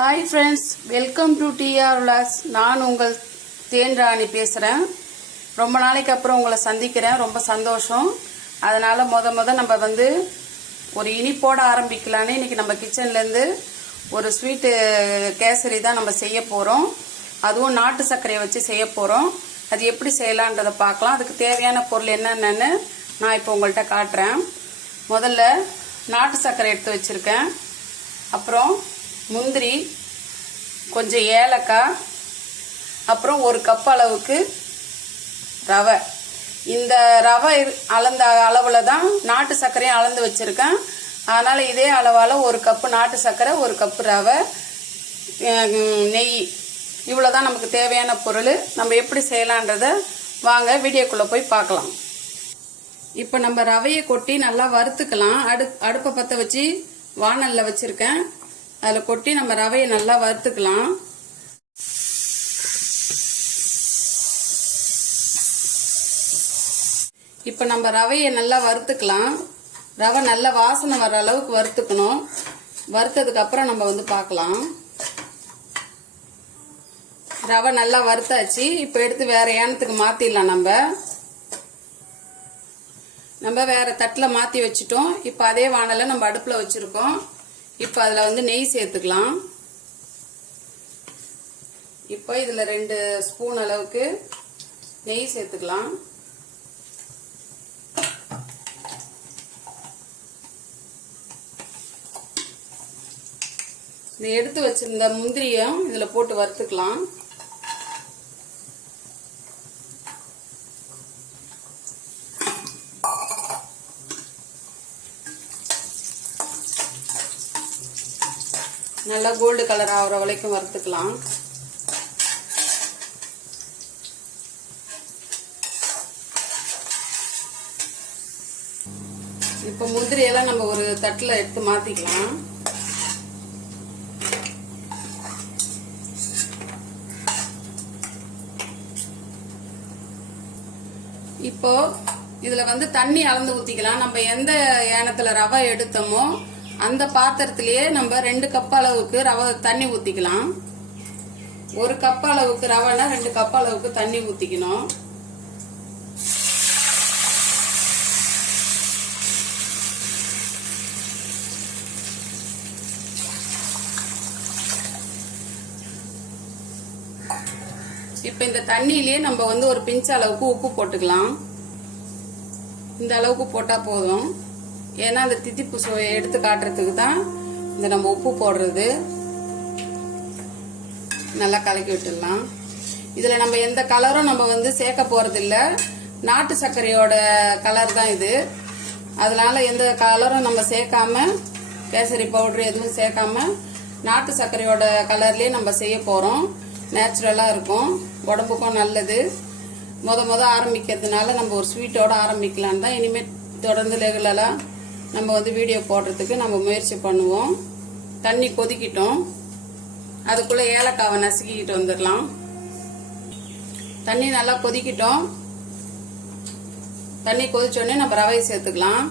Hi friends welcome to TR Vilas நான் உங்கள் தேன் ராணி பேசுகிறேன் ரொம்ப நாளைக்கு அப்புறம் உங்களை சந்திக்கிறேன். ரொம்ப சந்தோஷம். அதனால் முத முத நம்ம வந்து ஒரு இனிப்போட ஆரம்பிக்கலான்னு இன்றைக்கி நம்ம கிச்சன்லேருந்து ஒரு ஸ்வீட்டு கேசரி தான் நம்ம செய்ய போகிறோம் அதுவும் நாட்டு சர்க்கரையை வச்சு செய்ய போகிறோம் அது எப்படி செய்யலான்றதை பார்க்கலாம். அதுக்கு தேவையான பொருள் என்னென்னு நான் இப்போ உங்கள்கிட்ட காட்டுறேன். முதல்ல நாட்டு சர்க்கரை எடுத்து வச்சுருக்கேன். அப்புறம் முந்திரி கொஞ்சம் ஏலக்காய் அப்புறம் ஒரு கப் அளவுக்கு ரவை. இந்த ரவை இரு- அளந்த அளவில் தான் நாட்டு சர்க்கரையும் அளந்து வச்சுருக்கேன். அதனால் இதே அளவால் ஒரு கப்பு நாட்டு சர்க்கரை ஒரு கப்பு ரவை நெய். இவ்வளோ தான் நமக்கு தேவையான பொருள். நம்ம எப்படி செய்யலான்றத வாங்க வீடியோக்குள்ளே போய் பார்க்கலாம். இப்போ நம்ம ரவையை கொட்டி நல்லா வறுத்துக்கலாம். அடு அடுப்பை பற்ற வச்சு வானலில் வச்சுருக்கேன். அதில் கொட்டி நம்ம ரவையை நல்லா வறுத்துக்கலாம். இப்போ நம்ம ரவையை நல்லா வறுத்துக்கலாம். ரவை நல்ல வாசனை வர அளவுக்கு வறுத்துக்கணும். வறுத்ததுக்கு அப்புறம் நம்ம வந்து பார்க்கலாம். ரவை நல்லா வறுத்தாச்சு. இப்போ எடுத்து வேற ஏனத்துக்கு மாற்றிடலாம் நம்ம. நம்ம வேற தட்டில் மாற்றி வச்சுட்டோம். இப்போ அதே வானலை நம்ம அடுப்பில் வச்சுருக்கோம். இப்போ அதில் வந்து நெய் சேர்த்துக்கலாம். இப்போ இதில் ரெண்டு ஸ்பூன் அளவுக்கு நெய் சேர்த்துக்கலாம். இந்த எடுத்து வச்சிருந்த முந்திரியும் இதில் போட்டு வறுத்துக்கலாம். நல்லா கோல்டு கலர் ஆகிற வரைக்கும் வறுத்துக்கலாம். இப்போ முந்திரியெல்லாம் நம்ம ஒரு தட்டில் எடுத்து மாற்றிக்கலாம் இப்போ இதில் வந்து தண்ணி அளந்து ஊத்திக்கலாம். நம்ம எந்த ஏனத்தில் ரவை எடுத்தோமோ அந்த பாத்திரத்திலேயே நம்ம ரெண்டு கப் அளவுக்கு ரவை தண்ணி ஊத்திக்கலாம். ஒரு கப் அளவுக்கு ரவைனா ரெண்டு கப் அளவுக்கு தண்ணி ஊத்திக்கணும். இப்போ இந்த தண்ணியிலேயே நம்ம வந்து ஒரு பிஞ்ச அளவுக்கு உப்பு போட்டுக்கலாம். இந்த அளவுக்கு போட்டால் போதும். ஏன்னா அந்த தித்திப்பு சுவையை எடுத்து காட்டுறதுக்கு தான் இந்த நம்ம உப்பு போடுறது. நல்லா கலக்கி விட்டுடலாம். இதில் நம்ம எந்த கலரும் நம்ம வந்து சேர்க்க போகிறதில்ல நாட்டு சர்க்கரையோட கலர் தான் இது. அதனால எந்த கலரும் நம்ம சேர்க்காம கேசரி பவுட்ரு எதுவும் சேர்க்காம நாட்டு சர்க்கரையோட கலர்லேயே நம்ம செய்ய போகிறோம் நேச்சுரலாக இருக்கும். உடம்புக்கும் நல்லது. மொத மொதல் ஆரம்பிக்கிறதுனால நம்ம ஒரு ஸ்வீட்டோட ஆரம்பிக்கலான்னு தான் இனிமேல் தொடர்ந்து ரெகுலராக நம்ம வந்து வீடியோ போடுறதுக்கு நம்ம முயற்சி பண்ணுவோம். தண்ணி கொதிக்கிட்டோம். அதுக்குள்ளே ஏலக்காவை நசுக்கிக்கிட்டு வந்துடலாம் தண்ணி நல்லா கொதிக்கிட்டோம். தண்ணி கொதிச்சோடனே நம்ம ரவையை சேர்த்துக்கலாம்.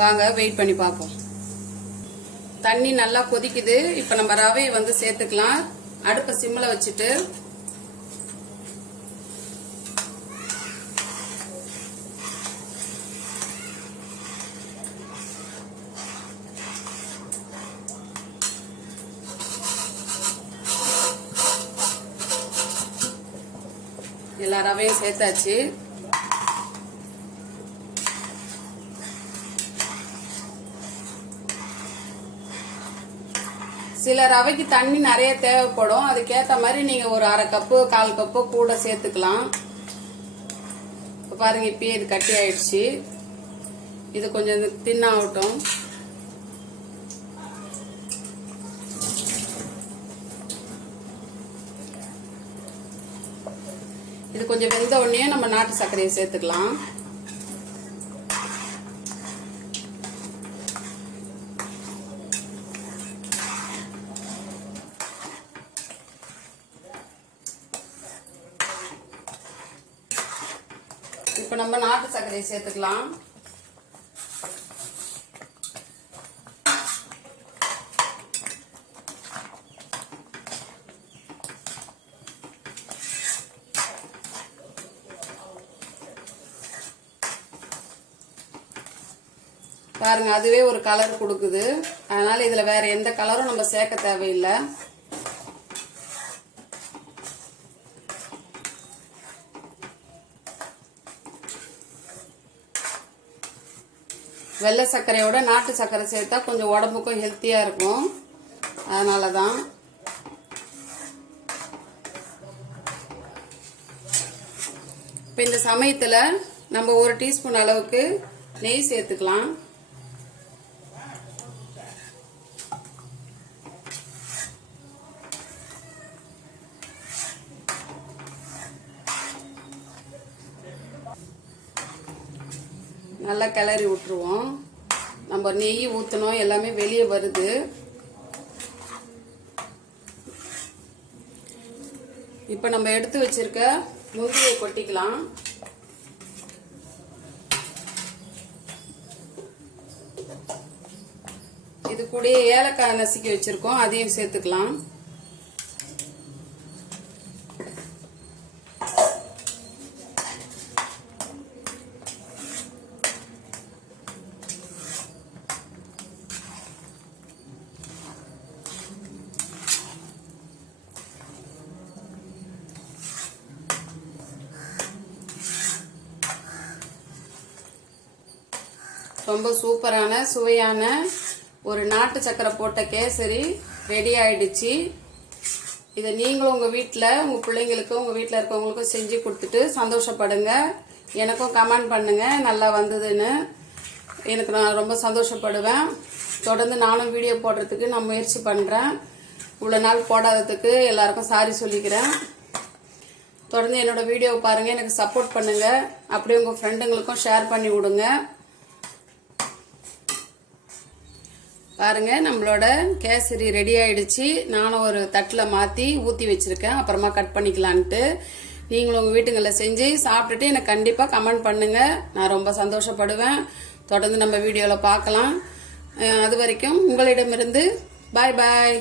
வாங்க வெயிட் பண்ணி பார்ப்போம். தண்ணி நல்லா கொதிக்குது. இப்போ நம்ம ரவையை வந்து சேர்த்துக்கலாம். அடுப்பை சிம்மில் வச்சுட்டு ரவையும் சேர்த்தாச்சு சில ரவைக்கு தண்ணி நிறைய தேவைப்படும். அதுக்கேற்ற மாதிரி நீங்க ஒரு அரை கப்பு கால் கப்பு கூட சேர்த்துக்கலாம். பாருங்க இப்பயே இது கட்டி ஆயிடுச்சு. இது கொஞ்சம் தின்னாகட்டும் இது கொஞ்சம் வெந்த உடனே நம்ம நாட்டு சர்க்கரையை சேர்த்துக்கலாம். இப்போ நம்ம நாட்டு சர்க்கரையை சேர்த்துக்கலாம். பாருங்க அதுவே ஒரு கலர் கொடுக்குது. அதனால இதுல வேற எந்த கலரும் நம்ம சேர்க்க தேவையில்லை. வெள்ளை சர்க்கரையோட நாட்டு சர்க்கரை சேர்த்தா கொஞ்சம் உடம்புக்கும் ஹெல்த்தியா இருக்கும். அதனால தான் இப்போ இந்த சமயத்தில் நம்ம ஒரு டீஸ்பூன் அளவுக்கு நெய் சேர்த்துக்கலாம். நல்லா கிளறி விட்டுருவோம். நம்ம நெய் ஊற்றணும் எல்லாமே வெளியே வருது. இப்போ நம்ம எடுத்து வச்சிருக்க முந்திரியை கொட்டிக்கலாம். இது கூட ஏலக்காய் நசுக்கி வச்சிருக்கோம். அதையும் சேர்த்துக்கலாம். ரொம்ப சூப்பரான சுவையான ஒரு நாட்டு சக்கரை போட்ட கேசரி ரெடி ஆயிடுச்சு. இதை நீங்களும் உங்கள் வீட்டில் உங்கள் பிள்ளைங்களுக்கும் உங்கள் வீட்டில் இருக்கவங்களுக்கும் செஞ்சு கொடுத்துட்டு சந்தோஷப்படுங்க. எனக்கும் கமெண்ட் பண்ணுங்க நல்லா வந்ததுன்னு. எனக்கு நான் ரொம்ப சந்தோஷப்படுவேன். தொடர்ந்து நானும் வீடியோ போடுறதுக்கு நான் முயற்சி பண்ணுறேன் இவ்வளோ நாள் போடாததுக்கு எல்லாருக்கும் சாரி சொல்லிக்கிறேன். தொடர்ந்து என்னோட வீடியோவை பாருங்கள் எனக்கு சப்போர்ட் பண்ணுங்கள் அப்படியே உங்கள் ஃப்ரெண்டுங்களுக்கும் ஷேர் பண்ணி விடுங்க. பாருங்க நம்மளோட கேசரி ரெடி ஆயிடுச்சு. நானும் ஒரு தட்டில் மாற்றி ஊற்றி வச்சிருக்கேன். அப்புறமா கட் பண்ணிக்கலான்ட்டு. நீங்களும் உங்கள் வீட்டுங்களில் செஞ்சு சாப்பிட்டுட்டு எனக்கு கண்டிப்பாக கமெண்ட் பண்ணுங்க. நான் ரொம்ப சந்தோஷப்படுவேன். தொடர்ந்து நம்ம வீடியோவில் பார்க்கலாம். அது வரைக்கும் உங்களிடமிருந்து பாய் பாய்